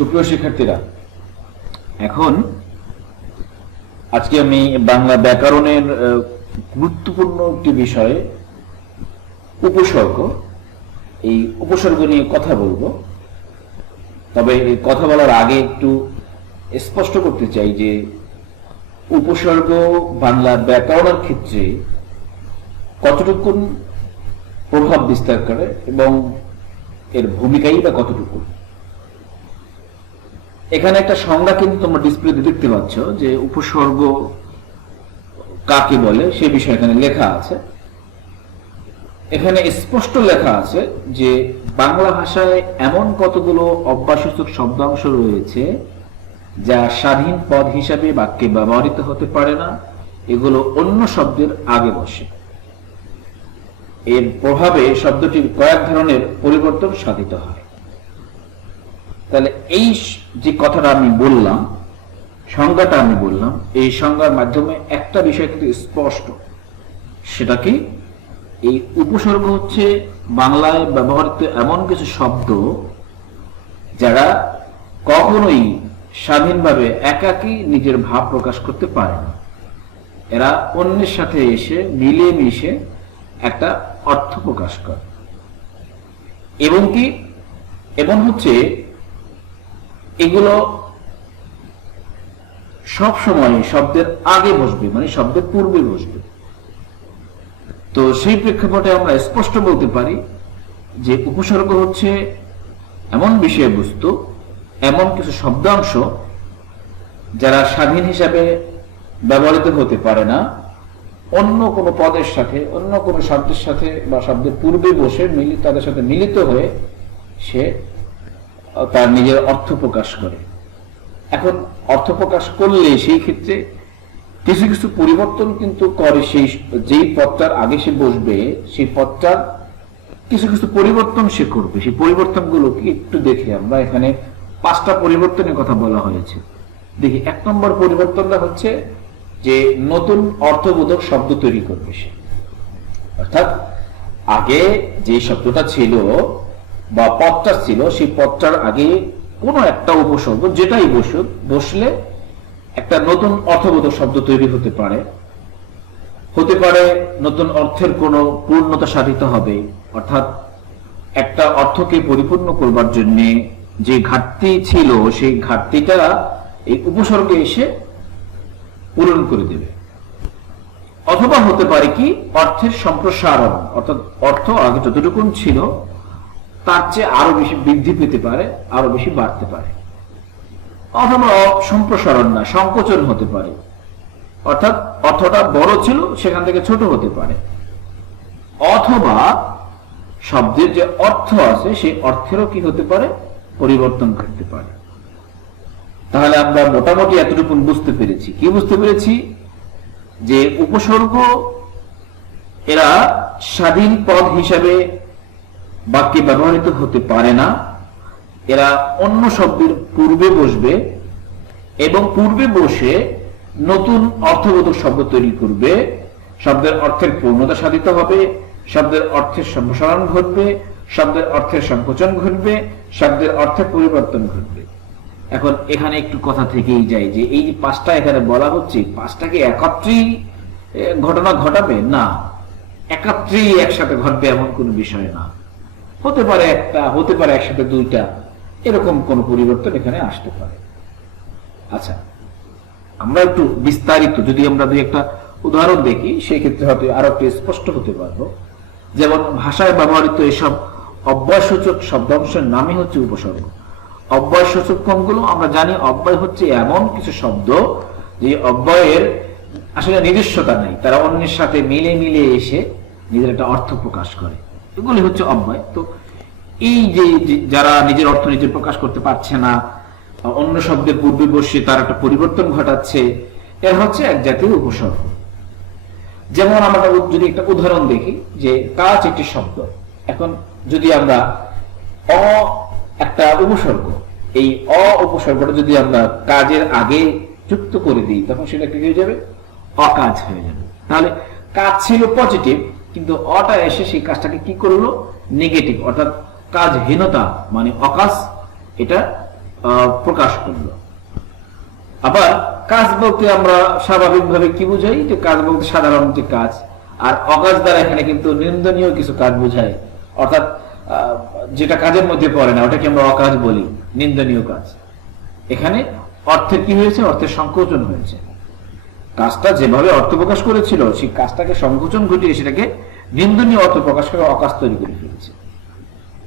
সুপ্রিয় শিক্ষার্থীরা, এখন আজকে আমি বাংলা ব্যাকরণের গুরুত্বপূর্ণ একটি বিষয়ে উপসর্গ, এই উপসর্গ নিয়ে কথা বলবো। তবে এই কথা বলার আগে একটু স্পষ্ট করতে চাই যে উপসর্গ বাংলা ব্যাকরণের ক্ষেত্রে কতটুকু প্রভাব বিস্তার করে এবং এর ভূমিকাই বা কতটুকু। এখানে একটা সংজ্ঞা কিন্তু তোমরা ডিসপ্লেতে দেখতে পাচ্ছ যে উপসর্গ কাকে বলে সে বিষয়ে এখানে লেখা আছে। এখানে স্পষ্ট লেখা আছে যে বাংলা ভাষায় এমন কতগুলো অব্যয়সূচক শব্দাংশ রয়েছে যা স্বাধীন পদ হিসাবে বাক্যে ব্যবহৃত হতে পারে না, এগুলো অন্য শব্দের আগে বসে। এর প্রভাবে শব্দটির কয়েক ধরনের পরিবর্তন সাধিত হয়। তাহলে এই যে কথাটা আমি বললাম, সংজ্ঞাটা আমি বললাম, এই সংজ্ঞার মাধ্যমে একটা বিষয় কিন্তু স্পষ্ট। সেটা কি? এই উপসর্গ হচ্ছে বাংলায় ব্যবহৃত এমন কিছু শব্দ যারা কখনোই স্বাধীনভাবে একাকী নিজের ভাব প্রকাশ করতে পারে না। এরা অন্যের সাথে এসে মিলে মিশে একটা অর্থ প্রকাশ করে এবং হচ্ছে এগুলো সব সময় শব্দের আগে বসবে, মানে শব্দের পূর্বে বসবে। তো সেই প্রেক্ষাপটে আমরা স্পষ্ট বলতে পারি যে উপসর্গ হচ্ছে এমন বিষয়বস্তু, এমন কিছু শব্দাংশ যারা স্বাধীন হিসাবে ব্যবহৃত হতে পারে না, অন্য কোনো পদের সাথে, অন্য কোনো শব্দের সাথে বা শব্দের পূর্বে বসে তাদের সাথে মিলিত হয়ে সে তার নিজের অর্থ প্রকাশ করে। এখন অর্থ প্রকাশ করলে সেই ক্ষেত্রে কিছু কিছু পরিবর্তন কিন্তু করে। সেই যেই পদটার আগে সে বসবে সেই পদটার কিছু কিছু পরিবর্তন সে করবে। সেই পরিবর্তনগুলো কি একটু দেখে আমরা, এখানে 5টা পরিবর্তনের কথা বলা হয়েছে। দেখি, 1 নম্বর পরিবর্তনটা হচ্ছে যে নতুন অর্থবোধক শব্দ তৈরি করবে সে। অর্থাৎ আগে যে শব্দটা ছিল বা পদটা ছিল, সেই পদটার আগে কোনো একটা উপসর্গ যেটাই বসলে একটা নতুন অর্থবোধক শব্দ তৈরি হতে পারে নতুন অর্থের কোনো পূর্ণতা সাধিত হবে। অর্থাৎ একটা অর্থকে পরিপূর্ণ করবার জন্য যে ঘাটতি ছিল সেই ঘাটতিটা এই উপসর্গে এসে পূরণ করে দেবে। অথবা হতে পারে কি অর্থের সম্প্রসারণ, অর্থাৎ অর্থ আগে যতটুকু ছিল তার চেয়ে আরো বেশি বৃদ্ধি পেতে পারে, আরো বেশি বাড়তে পারে। অথবা সম্প্রসারণ না, সংকোচন হতে পারে। অর্থাৎ অর্থটা বড় ছিল সেখান থেকে ছোট হতে পারে। অথবা শব্দের যে অর্থ আছে সেই অর্থেরও কি হতে পারে, পরিবর্তন করতে পারে। তাহলে আমরা মোটামুটি এতটুকু বুঝতে পেরেছি। কি বুঝতে পেরেছি? যে উপসর্গ এরা স্বাধীন পদ হিসাবে বাক্যে ব্যবহৃত হতে পারে না। এরা অন্য শব্দের পূর্বে বসবে এবং পূর্বে বসে নতুন অর্থবোধক শব্দ তৈরি করবে। শব্দের অর্থের পূর্ণতা সাধিত হবে, শব্দের অর্থের সম্প্রসারণ ঘটবে, শব্দের অর্থের সংকোচন ঘটবে, শব্দের অর্থের পরিবর্তন ঘটবে। এখন এখানে একটু কথা থেকেই যায় যে এই 5টা এখানে বলা হচ্ছে, 5টাকে একত্রেই ঘটনা ঘটাবে না, একত্রেই একসাথে ঘটবে এমন কোনো বিষয় না। হতে পারে একটা, হতে পারে একসাথে 2টা, এরকম কোন পরিবর্তন এখানে আসতে পারে। আচ্ছা, আমরা একটু বিস্তারিত যদি আমরা দুই একটা উদাহরণ দেখি সেই ক্ষেত্রে হয়তো আরো একটু স্পষ্ট হতে পারবো। যেমন ভাষায় ব্যবহৃত এসব অব্যয়সূচক শব্দাংশের নামই হচ্ছে উপসর্গ। অব্যয়সূচক কোনগুলো? আমরা জানি অব্যয় হচ্ছে এমন কিছু শব্দ যে অব্যয়ের আসলে নিজস্বতা নেই, তারা অন্যের সাথে মিলে মিলে এসে নিজের একটা অর্থ প্রকাশ করে, এগুলি হচ্ছে অব্যয়। তো এই যে যারা নিজের অর্থ নিজে প্রকাশ করতে পারছে না, অন্য শব্দের পূর্বে বসে তার একটা পরিবর্তন ঘটাচ্ছে, এর হচ্ছে এক জাতীয় উপসর্গ। যেমন আমরা যদি একটা উদাহরণ দেখি যে কাজ একটি শব্দ। এখন যদি আমরা একটা উপসর্গ, এই উপসর্গটা যদি আমরা কাজের আগে যুক্ত করে দিই তখন সেটা কি হয়ে যাবে? অকাজ হয়ে যাবে। তাহলে কাজ ছিল পজিটিভ, কিন্তু অটা এসে সেই কাজটাকে কি করলো? নেগেটিভ, অর্থাৎ কাজহীনতা মানে অকাজ, এটা প্রকাশ করলো। আবার কাজ বলতে আমরা স্বাভাবিকভাবে কি বুঝাই, যে কাজ বলতে সাধারণত কাজ, আর অকাজ দ্বারা এখানে কিন্তু নিন্দনীয় কিছু কাজ বোঝায়, অর্থাৎ যেটা কাজের মধ্যে পড়ে না ওটাকে আমরা অকাজ বলি, নিন্দনীয় কাজ। এখানে অর্থের কি হয়েছে, অর্থের সংকোচন হয়েছে। কাজটা যেভাবে অর্থ প্রকাশ করেছিল সেই কাজটাকে সংকোচন ঘটিয়ে সেটাকে নিন্দনীয় অর্থ প্রকাশ করে অকাজ তৈরি করে ফেলেছে।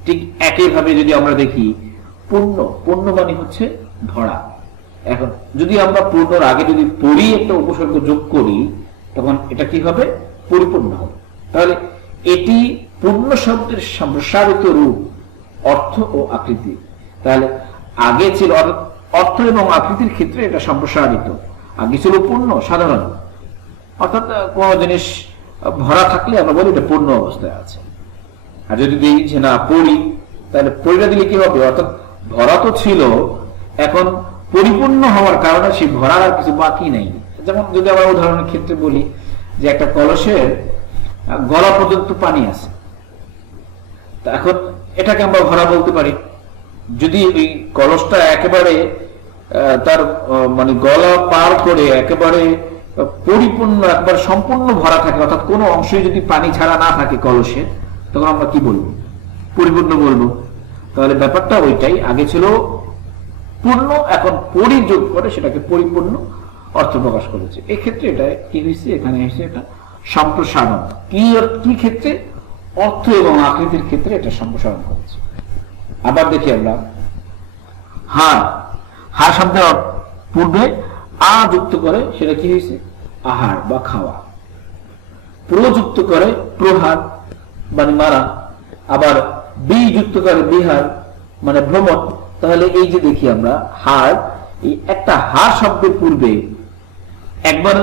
ঠিক একইভাবে যদি আমরা দেখি পূর্ণ, পূর্ণ মানে হচ্ছে ভরা। এখন যদি আমরা পূর্ণর আগে যদি পরি একটা উপসর্গ যোগ করি তখন এটা কি হবে, পরিপূর্ণ হবে। তাহলে এটি পূর্ণ শব্দের সম্প্রসারিত রূপ, অর্থ ও আকৃতি। তাহলে আগে ছিল অর্থ এবং আকৃতির ক্ষেত্রে এটা সম্প্রসারিত, আগে ছিল পূর্ণ সাধারণ, অর্থাৎ কোন জিনিস ভরা থাকলে আমরা বলি এটা পূর্ণ অবস্থায় আছে। আর যদি দেখি যে না পরি, তাহলে পরিটা দিলে কি হবে, অর্থাৎ ভরা তো ছিল, এখন পরিপূর্ণ হওয়ার কারণে সেই ভরার আর কিছু বাকি নেই। যেমন যদি আমরা উদাহরণের ক্ষেত্রে বলি যে একটা কলসের গলা পর্যন্ত পানি আছে, এখন এটাকে আমরা ভরা বলতে পারি। যদি ওই কলসটা একেবারে তার মানে গলা পার করে একেবারে পরিপূর্ণ, একবার সম্পূর্ণ ভরা থাকে, অর্থাৎ কোনো অংশে যদি পানি ছাড়া না থাকে কলসে, তখন আমরা কি বলবো, পরিপূর্ণ বলবো। তাহলে ব্যাপারটা ওইটাই, আগে ছিল পূর্ণ, এখন পরিযোগ করে সেটাকে পরিপূর্ণ অর্থ প্রকাশ করেছে। এক্ষেত্রে এটা কি হয়েছে, এখানে এসে এটা সম্প্রসারণ। কি ক্ষেত্রে, অর্থ এবং আকৃতির ক্ষেত্রে এটা সম্প্রসারণ করেছে। আবার দেখি আমরা হার, হার শব্দের পূর্বে আ যুক্ত করে সেটা কি হয়েছে, আহার বা খাওয়া। প্রযুক্ত করে প্রহার মানে মারা, আবার বি যুক্ত করে বিহার মানে ভ্রমণ। তাহলে এই যে দেখি আমরা হার, এই একটা হার শব্দের পূর্বে একবার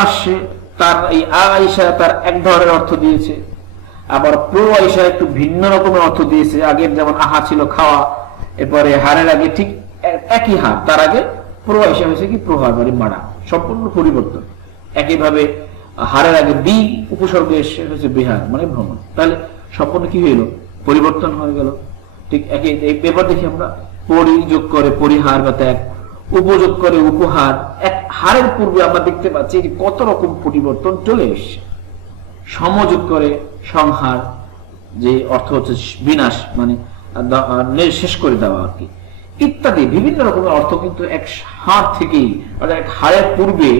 আসে, তার এই আয়সা তার এক ধরনের অর্থ দিয়েছে, আবার প্রো আয়সা একটু ভিন্ন রকমের অর্থ দিয়েছে। আগের যেমন আহা ছিল খাওয়া, এরপরে হারের আগে ঠিক একই হার, তার আগে প্রো আয়সা হয়েছে কি প্রহার মানে মারা, সম্পূর্ণ পরিবর্তন। একইভাবে হারের আগে বি উপসর্গ এসে হয়েছে বিহার মানে ভ্রমণ। তাহলে সম্পূর্ণ কি হইল, পরিবর্তন হয়ে গেল। ঠিক একই এবার দেখি আমরা পরিযোগ করে পরিহার বা ত্যাগ, উপযোগ করে উপহার। এক হারের পূর্বে আমরা দেখতে পাচ্ছি যে কত রকম পরিবর্তন চলে এসছে। সমযোগ করে সংহার, যে অর্থ হচ্ছে বিনাশ মানে শেষ করে দেওয়া আর কি, ইত্যাদি বিভিন্ন রকমের অর্থ কিন্তু এক হার থেকেই, অর্থাৎ এক হারের পূর্বে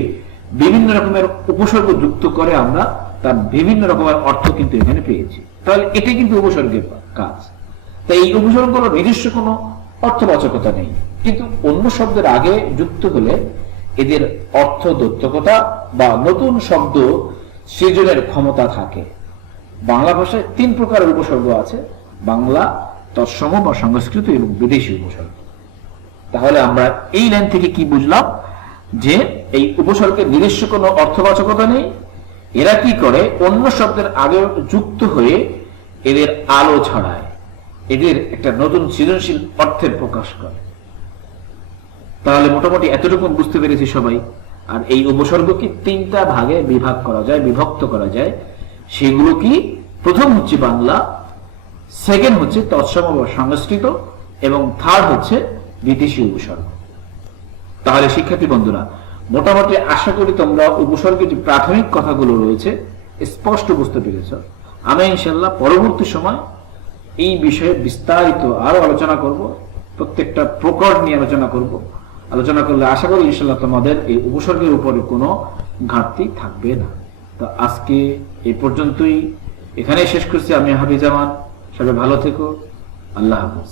বিভিন্ন রকমের উপসর্গ যুক্ত করে আমরা তার বিভিন্ন রকমের অর্থ কিন্তু এখানে পেয়েছি। তাহলে এটি কিন্তু উপসর্গের কাজ। তাই এই উপসর্গগুলোর নিজস্ব কোনো অর্থবাচকতা নেই, কিন্তু অন্য শব্দের আগে যুক্ত হলে এদের অর্থ দ্যোতকতা বা নতুন শব্দ সৃজনের ক্ষমতা থাকে। বাংলা ভাষায় 3 প্রকারের উপসর্গ আছে, বাংলা, তৎসম বা সংস্কৃত এবং বিদেশি উপসর্গ। তাহলে আমরা এই লাইন থেকে কি বুঝলাম, যে এই উপসর্গের নিজস্ব কোনো অর্থবাচকতা নেই, এরা কি করে অন্য শব্দের আগে যুক্ত হয়ে এদের আলো ছড়ায়, এদের একটা নতুন সৃজনশীল অর্থের প্রকাশ করে। তাহলে মোটামুটি এতটুকু বুঝতে পেরেছি সবাই। আর এই উপসর্গকে 3টা ভাগে বিভাগ করা যায়, বিভক্ত করা যায়। সেগুলো কি, প্রথম হচ্ছে বাংলা, সেকেন্ড হচ্ছে তৎসম বা সংস্কৃত, এবং থার্ড হচ্ছে বিদেশি উপসর্গ। তাহলে শিক্ষার্থী বন্ধুরা, মোটামুটি আশা করি তোমরা উপসর্গের যে প্রাথমিক কথাগুলো রয়েছে স্পষ্ট বুঝতে পেরেছ। আমি ইনশাআল্লাহ পরবর্তী সময় এই বিষয়ে বিস্তারিত আরো আলোচনা করব, প্রত্যেকটা প্রকার নিয়ে আলোচনা করব। আলোচনা করলে আশা করি ইনশাআল্লাহ তোমাদের এই উপসর্গের উপরে কোনো ঘাটতি থাকবে না। তো আজকে এই পর্যন্তই, এখানেই শেষ করছি। আমি হাফিজামান, সবাই ভালো থেকো, আল্লাহ হাফেজ।